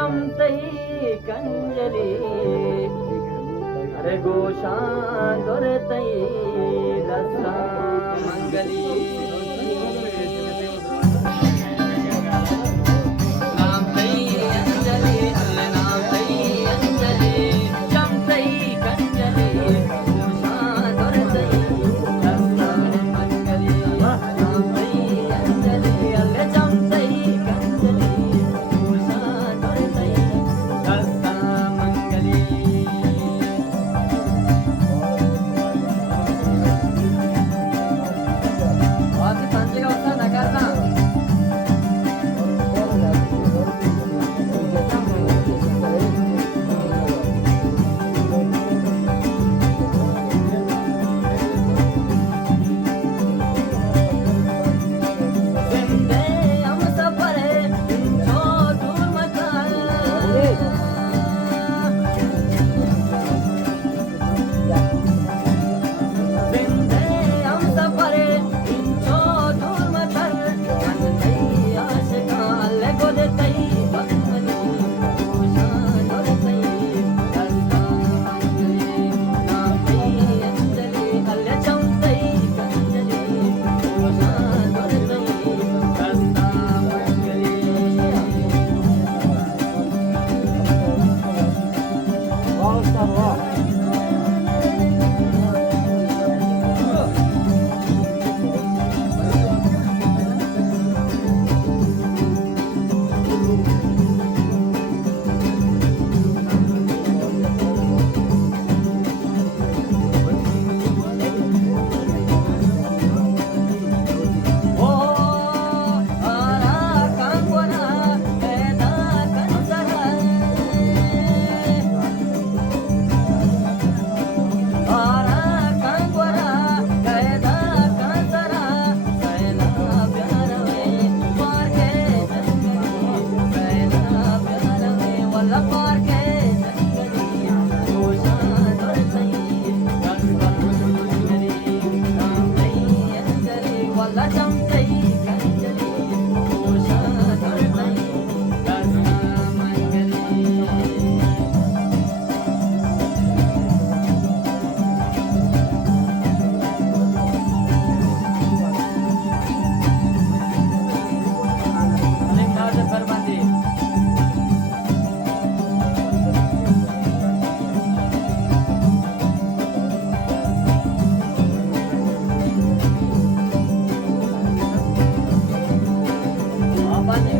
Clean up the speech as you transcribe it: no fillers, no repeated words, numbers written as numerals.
चमतई कंजली अरे गोशान दोरतई रस्ता मंगली नाम तई अंजलि अल्लाह नाम तई अंजलि चमतई कंजलि गोशान दोरतई रस्ता मंगली नाम तई अंजलि अल्लाह चमतई कंजलि गोशान दोरतई रस्ता मंगली वासी सांजेगा होता नकारता जिंदे हम सफर है जो दूर मकान जिंदे हम सफर है जो दूर मकान मन तई आशिका ले गोदे तई बंगली गोशान और तई रस्ता मंगली नाम तई अंजलि अल्लाह चमतई कंजलि गोशान और तई रस्ता मंगली ओ आरा कांगोना एदा कंसरा आरा कांगोना एदा कंसरा सैला प्यार में पार के जंगली सैला प्यार में वल्ला पार के जंगली गोशान और तई रस्ता मंगली नाम तई अंजलि वल्ला चमतई कंजलि गोशान और तई रस्ता मंगली लिंगाज फरमाते आबादी